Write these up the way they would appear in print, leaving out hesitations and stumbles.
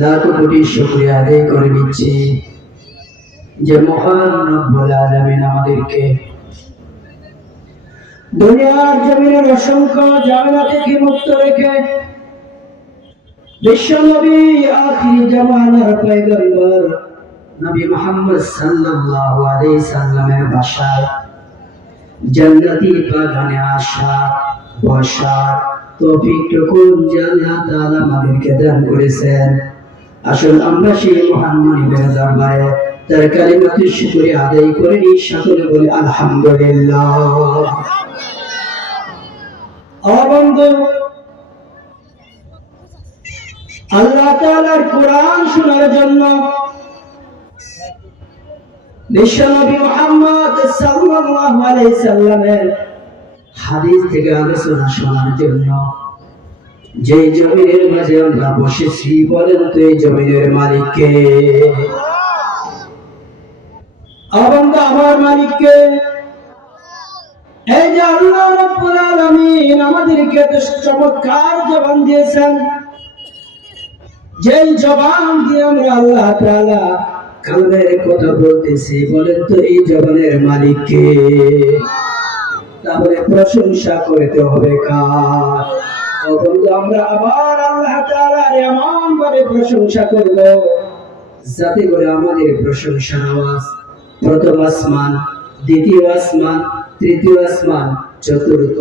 লাখো কোটি শুকরিয়া আদায় করে নিচ্ছি যে মহান রব্বুল আলামিন আমাদেরকে দুনিয়ার জমিনের অসংখ্য ঝামেলা থেকে মুক্ত রেখে বিশ্বনবী আখির জামানার পয়গম্বর নবী মুহাম্মদ সাল্লাল্লাহু আলাইহি সাল্লামের বাসায় জান্নাতি বাগানে আসা বসার তৌফিকটুকু আল্লাহ তাআলা আমাদেরকে দান করেছেন। আসলে আমরা সেই মহান মালিকের দরবারে তার কালিমাতুর শুকরিয়া আদায় করে নিই, সকলে বলি আলহামদুলিল্লাহ। বন্ধু, আল্লাহ তাআলার কোরআন শোনার জন্য বিশ্বনবী মুহাম্মদ সাল্লাল্লাহু আলাইহি সাল্লামের হাদিস থেকে আলোচনা শোনার জন্য যে জমিনের মাঝে আমরা বসেছি, বলেন তো এই জমিনের মালিক কে? আমার মালিক কে? এই যে আল্লাহ রাব্বুল আলামিন আমাদেরকে চমৎকার জবান দিয়েছেন, যেই জবান দিয়ে আমরা আল্লাহ তাআলা কালমের কথা বলতেছি, বলেন তো এই জবানের মালিক কে? তাহলে প্রশংসা করতে হবে কার? বন্ধু, আমরা আবার আল্লাহ তাআলার এমন ভাবে প্রশংসা করব যাতে করে আমাদের প্রশংসার আওয়াজ প্রথম আসমান, দ্বিতীয় আসমান, তৃতীয় আসমান, চতুর্থ,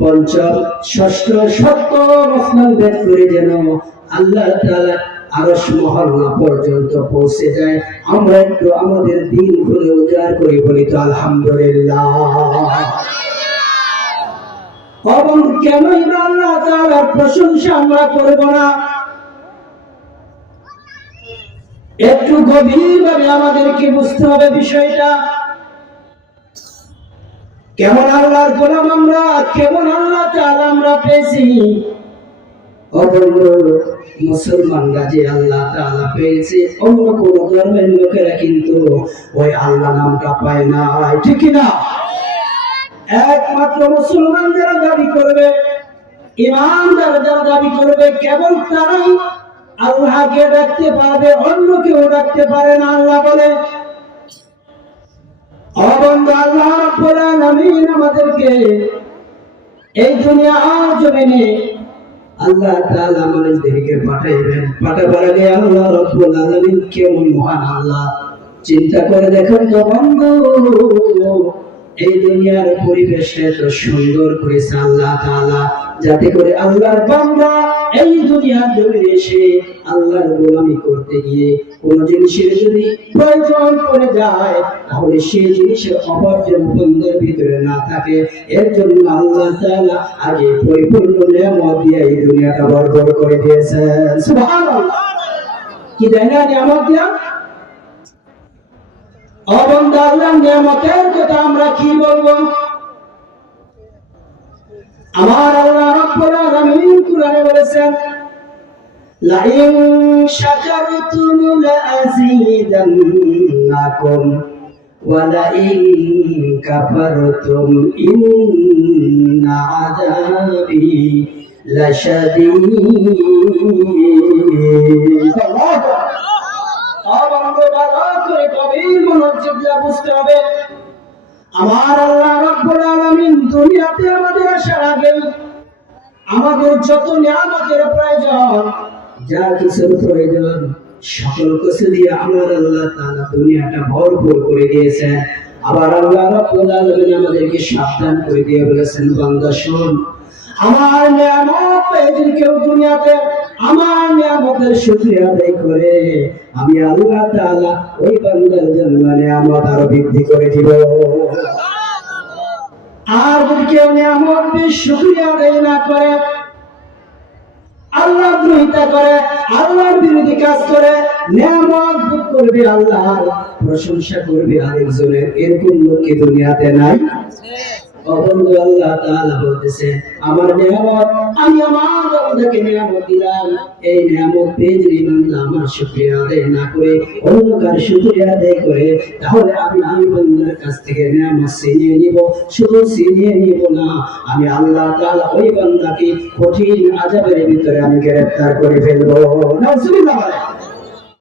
পঞ্চম, ষষ্ঠ, সপ্তম আসমান ভেদ করে যেন আল্লাহ তাআলা আরশ মহল্লা পর্যন্ত পৌঁছে যায়। আমরা একটু আমাদের দিল খুলে উজাড় করি, বলি তো আলহামদুলিল্লাহ। কেন আল্লাহ তাআলার প্রশংসা আমরা করব না? একটু গভীরভাবে আমাদেরকে বুঝতে হবে বিষয়টা। কেমন আল্লাহর গোলাম আমরা, কেমন আল্লাহ তাআলা আমরা পেয়েছি। মুসলমানরা যে আল্লাহ তাআলা পেয়েছে, অন্য কোন ধর্মের লোকেরা কিন্তু ওই আল্লাহ নামটা পায় না, ঠিক না? একমাত্র মুসলমান যারা দাবি করবে, ইমানদার যারা দাবি করবে, কেবল তারাই আল্লাহকে ডাকতে পারবে, অন্য কেউ ডাকতে পারে না। আল্লাহ বলে, আল্লাহ রাব্বুল আলামিন আমাদেরকে এই দুনিয়ার জমিনে আল্লাহ তাআলা মানুষদেরকে পাঠাইবেন। পাঠাবার আগে আল্লাহ রাব্বুল আলামিন কেমন মহান আল্লাহ, চিন্তা করে দেখেন তো বন্ধু। এই দুনিয়ার পরিবেশে এত সুন্দর করেছে আল্লাহ তাআলা, যাতে করে আল্লাহর বান্দা এই দুনিয়ার জমিনে এসে আল্লাহর গোলামি করতে গিয়ে কোন জিনিসের যদি প্রয়োজন পড়ে যায়, তাহলে সেই জিনিসের অভাব যেন বন্দার ভিতরে না থাকে। এর জন্য আল্লাহ তাআলা আগে পরিপূর্ণ নিয়ামত দিয়ে এই দুনিয়াটা ভরপুর করে দিয়েছেন। সুবহানাল্লাহ! কি দেন নিয়ামত দিয়া? আল্লাহর নিয়ামতের কথা আমরা কি বলবো? আমার আল্লাহ রাব্বুল আলামিন কুরআনে বলেছেন, লা ইন শাকারতুম লাযীদান্নাকুম ওয়া লা ইন কাফারতুম ইন্না আযাবি লাশাদীদ। বুঝতে হবে, আমার আল্লাহ রাব্বুল আলামিন দুনিয়াতে আমাদের আসার আগে আমাদের যত নিয়ামতের প্রয়োজন, যা কিছুর প্রয়োজন, সকল কিছু দিয়ে আমার আল্লাহ তাআলা দুনিয়াটা ভরপুর করে দিয়েছেন। আবার আল্লাহ রাব্বুল আলামিন আমাদেরকে সাবধান করে দিয়ে বলেছেন, বান্দা শোন, আমার নিয়ামত পেয়ে কেউ দুনিয়াতে আমার নিয়ামতের শুকরিয়া আদায় করে, আমি আল্লাহ তাআলা ওই বান্দার জন্য নিয়ামত আরো বৃদ্ধি করে দিব। আর যদি কেউ নিয়ামত পেয়ে শুকরিয়া আদায় না করে, আল্লাহর বিরোধিতা করে, আল্লাহর বিরোধী কাজ করে, নিয়ামত ভোগ করবে, আল্লাহর প্রশংসা করবে আরেকজনের, এরকম লোক কি দুনিয়াতে নাই? ও বন্ধু, আল্লাহ তাআলা বলতেছেন আমার নিয়ামত, আমি আমার বান্দাকে নিয়ামত দিলাম, এই নিয়ামত পেয়ে যদি বান্দা আমার শুকরিয়া আদায় না করে অন্য কার শুকরিয়া আদায় করে, তাহলে আমি বান্দার কাছ থেকে নিয়ামত ছিনিয়ে নিব। শুধু ছিনিয়ে নিব না, আমি আল্লাহ তাআলা ওই বান্দাকে কঠিন আযাবের ভিতরে আমি গ্রেফতার করে ফেলবো। নাউজুবিল্লাহ।